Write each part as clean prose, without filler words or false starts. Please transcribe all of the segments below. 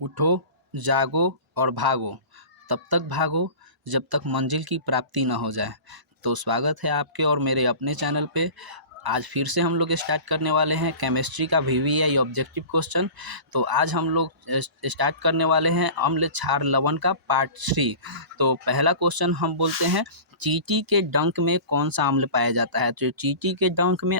उठो, जागो और भागो, तब तक भागो जब तक मंजिल की प्राप्ति न हो जाए। तो स्वागत है आपके और मेरे अपने चैनल पे। आज फिर से हम लोग स्टार्ट करने वाले हैं केमिस्ट्री का वीवीआई ऑब्जेक्टिव क्वेश्चन। तो आज हम लोग स्टार्ट करने वाले हैं अम्ल क्षार लवण का पार्ट 3। तो पहला क्वेश्चन हम बोलते हैं, चींटी के डंक में कौन सा अम्ल पाया जाता है? तो चींटी के डंक में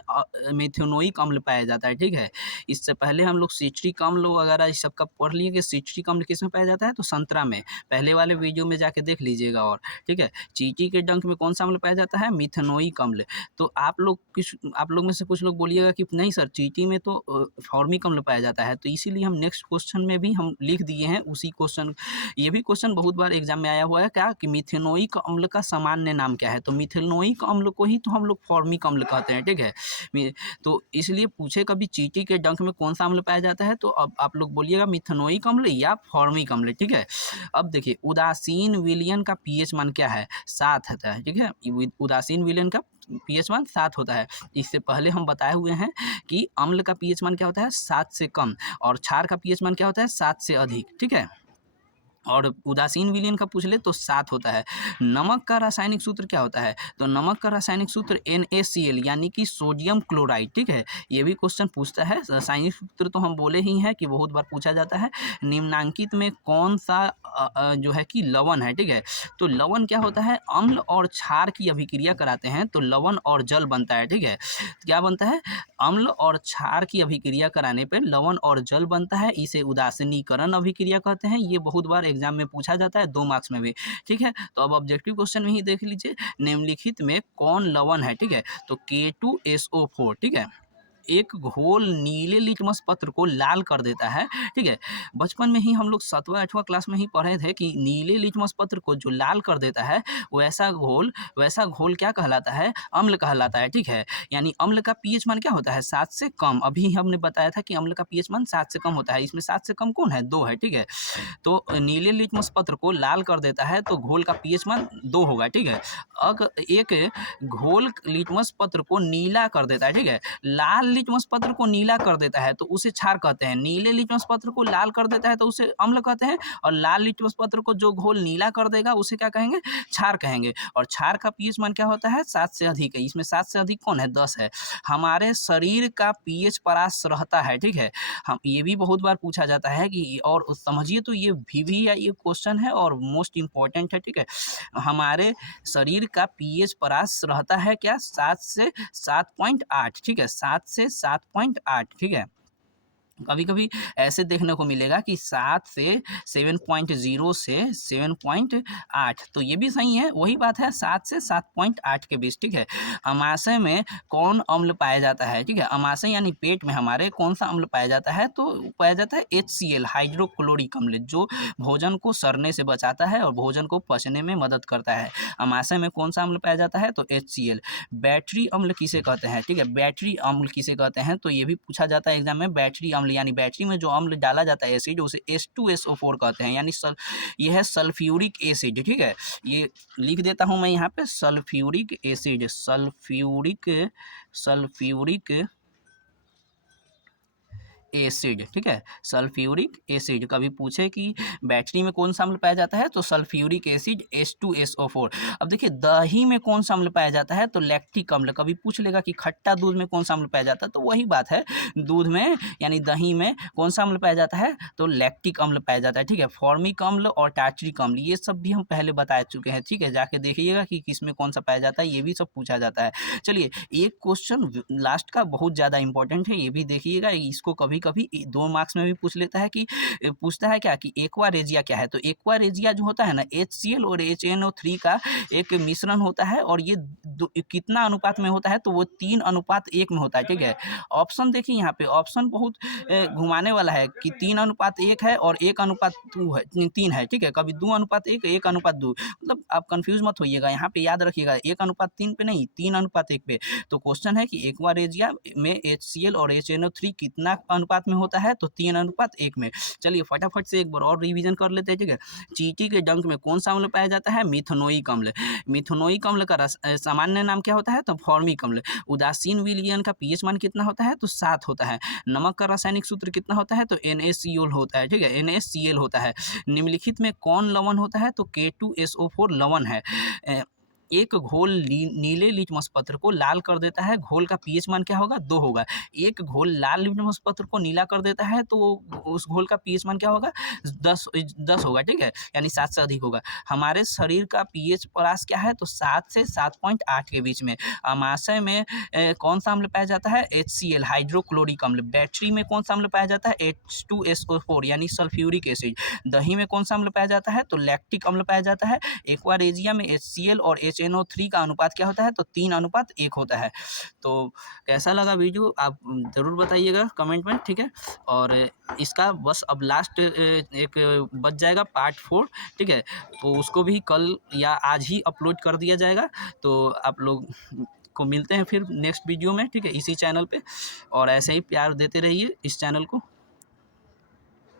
मेथनोइक अम्ल पाया जाता है, ठीक है। इससे पहले हम लोग सिट्रिक अम्ल वगैरह इस सब का पढ़ लिए कि सिट्रिक अम्ल किस में पाया जाता है, तो संतरा में। पहले वाले वीडियो में जाके देख लीजिएगा। और ठीक है, चींटी के डंक में कौन सा अम्ल पाया जाता है? मिथेनोइक अम्ल। तो आप लोग में से कुछ लोग बोलिएगा कि नहीं सर, चींटी में तो फॉर्मिक अम्ल पाया जाता है। तो इसीलिए हम नेक्स्ट क्वेश्चन में भी हम लिख दिए हैं उसी क्वेश्चन। ये भी क्वेश्चन बहुत बार एग्जाम में आया हुआ है, क्या कि मिथेनोइक अम्ल का सामान्य नाम क्या है? तो मिथेनोइक अम्ल को ही तो हम लोग फॉर्मिक अम्ल कहते हैं, ठीक है। तो इसलिए पूछे कभी चींटी के डंक में कौन सा अम्ल पाया जाता है, तो अब आप लोग बोलिएगा मिथेनोइक अम्ल या फॉर्मिक अम्ल, ठीक है। अब देखिए, उदासीन विलयन का पीएच मान क्या है? 7 होता है, ठीक है। उदासीन विलयन का पीएच मान 7 होता है। इससे पहले हम बताए हुए हैं कि अम्ल का पीएच मान क्या होता है? 7 से कम। और क्षार का पीएच मान क्या होता है? 7 से अधिक, ठीक है। और उदासीन विलयन का पूछ ले तो 7 होता है। नमक का रासायनिक सूत्र क्या होता है? तो नमक का रासायनिक सूत्र NaCl यानी कि सोडियम क्लोराइड, ठीक है। ये भी क्वेश्चन पूछता है। रासायनिक सूत्र तो हम बोले ही हैं कि बहुत बार पूछा जाता है। निम्नांकित में कौन सा जो है कि लवण है, ठीक है। तो लवण क्या होता है? अम्ल और क्षार की अभिक्रिया कराते हैं तो लवण और जल बनता है, ठीक है। क्या बनता है? अम्ल और क्षार की अभिक्रिया कराने पर लवण और जल बनता है। इसे उदासीनीकरण अभिक्रिया कहते हैं। ये बहुत बार एग्जाम में पूछा जाता है, 2 मार्क्स में भी, ठीक है। तो अब ऑब्जेक्टिव क्वेश्चन में ही देख लीजिए, निम्नलिखित में कौन लवण है, ठीक है। तो K2SO4, ठीक है। एक घोल नीले लिटमस पत्र को लाल कर देता है, ठीक है। बचपन में ही हम लोग 7वां 8वां क्लास में ही पढ़े थे कि नीले लिटमस पत्र को जो लाल कर देता है वैसा घोल क्या कहलाता है? अम्ल कहलाता है, ठीक है। यानी अम्ल का पीएच मान क्या होता है? 7 से कम। अभी हमने बताया था कि अम्ल का पीएच मान 7 से कम होता है। इसमें 7 से कम कौन है? 2 है, ठीक है। तो नीले लिटमस पत्र को लाल कर देता है तो घोल का पीएच मान 2 होगा, ठीक है। अगर एक घोल लिटमस पत्र को नीला कर देता है, ठीक है। लाल लिटमस पत्र को नीला कर देता है तो उसे क्षार कहते हैं। नीले लिटमस पत्र को लाल कर देता है तो उसे अम्ल कहते हैं। और लाल लिटमस पत्र को जो घोल नीला कर देगा उसे क्या कहेंगे? क्षार कहेंगे। और क्षार का पीएच मान क्या होता है? 7 से अधिक है। इसमें 7 से अधिक कौन है? 10 है। हमारे शरीर का पीएच परास रहता है, ठीक है। हम ये भी बहुत बार पूछा जाता है कि, और समझिए तो ये भी ये क्वेश्चन है और मोस्ट इंपॉर्टेंट है, ठीक है। हमारे शरीर का पीएच परास रहता है क्या? 7 से 7.8, ठीक है। 7 से 7.8, ठीक है। कभी कभी ऐसे देखने को मिलेगा कि 7 से 7.0 से 7.8, तो ये भी सही है। वही बात है, 7 से 7.8 के बीच, ठीक है। अमाशय में कौन अम्ल पाया जाता है, ठीक है। अमाशय यानी पेट में हमारे कौन सा अम्ल पाया जाता है? तो पाया जाता है HCl, हाइड्रोक्लोरिक अम्ल, जो भोजन को सड़ने से बचाता है और भोजन को पचने में मदद करता है। अमाशय में कौन सा अम्ल पाया जाता है? तो HCl। बैटरी अम्ल किसे कहते हैं, ठीक है। बैटरी अम्ल किसे कहते हैं? तो ये भी पूछा जाता है एग्जाम में। बैटरी अम्ल यानी बैटरी में जो अम्ल डाला जाता है एसिड, उसे H2SO4 कहते हैं। यानी ये है सल्फ्यूरिक एसिड, ठीक है। ये लिख देता हूं मैं यहाँ पे, सल्फ्यूरिक एसिड, सल्फ्यूरिक एसिड, ठीक है। Sulphuric acid. कभी पूछे कि बैटरी में कौन सा अम्ल पाया जाता है, तो सल्फ्यूरिक एसिड H2SO4। अब देखिए, दही में कौन सा अम्ल पाया जाता है? तो लैक्टिक अम्ल। कभी पूछ लेगा कि खट्टा दूध में कौन सा अम्ल पाया जाता है, तो वही बात है, दूध में यानी दही में कौन सा अम्ल पाया जाता है? तो लैक्टिक अम्ल पाया जाता है, ठीक है। फॉर्मिक अम्ल और टार्टरिक अम्ल, ये सब भी हम पहले बता चुके हैं, ठीक है। जाके देखिएगा कि किस में कौन सा पाया जाता है, ये भी सब पूछा जाता है। चलिए, एक क्वेश्चन लास्ट का बहुत ज़्यादा इंपॉर्टेंट है, ये भी देखिएगा। इसको कभी कभी 2 मार्क्स में भी पूछ लेता है कि पूछता है क्या कि एक्वा रेजिया क्या है? तो एक्वा रेजिया जो होता है ना, HCl और HNO3 का एक मिश्रण होता है। और ये कितना अनुपात में होता है? तो वो 3:1 में होता है, ठीक है। ऑप्शन देखिए, यहाँ पे ऑप्शन बहुत घुमाने वाला है कि 3:1 है और 1:2 है, 3 है, ठीक है। कभी 2:1, 1:2, मतलब आप कंफ्यूज मत होइएगा। यहाँ पे याद रखिएगा 1:3 पे नहीं, 3:1 पे। तो क्वेश्चन है कि एक्वा रेजिया में HCl और HNO3 कितना अनुपात अनुपात में होता है तो 3:1 में। चलिए फटाफट से एक बार और रिवीजन कर लेते हैं, ठीक है। चींटी के डंक में कौन सा अम्ल पाया जाता है? मिथनोइक अम्ल। मिथनोइक अम्ल का सामान्य नाम क्या होता है? तो फॉर्मिक अम्ल। उदासीन विलयन का पीएच मान कितना होता है? तो 7 होता है। नमक का रासायनिक सूत्र कितना होता है? तो NaCl होता है, ठीक है, NaCl होता है। निम्नलिखित में कौन लवण होता है? तो K2SO4 लवण है। एक घोल नीले लिटमस पत्र को लाल कर देता है, घोल का पीएच मान क्या होगा? 2 होगा। एक घोल लाल लिटमस पत्र को नीला कर देता है तो उस घोल का पीएच मान क्या होगा? 10 होगा, ठीक है, यानी 7 से अधिक होगा। हमारे शरीर का पीएच परास क्या है? तो 7 से 7.8 के बीच में। अमाशय में कौन सा अम्ल पाया जाता है? HCl हाइड्रोक्लोरिक अम्ल। बैटरी में कौन सा अम्ल पाया जाता है? H2SO4 यानी सल्फ्यूरिक एसिड। दही में कौन सा अम्ल पाया जाता है? तो लैक्टिक अम्ल पाया जाता है। एक्वारेजिया में HCl और HNO3 का अनुपात क्या होता है? तो 3:1 होता है। तो कैसा लगा वीडियो आप ज़रूर बताइएगा कमेंट में, ठीक है। और इसका बस अब लास्ट एक बच जाएगा पार्ट 4, ठीक है, तो उसको भी कल या आज ही अपलोड कर दिया जाएगा। तो आप लोग को मिलते हैं फिर नेक्स्ट वीडियो में, ठीक है, इसी चैनल पे। और ऐसे ही प्यार देते रहिए इस चैनल को।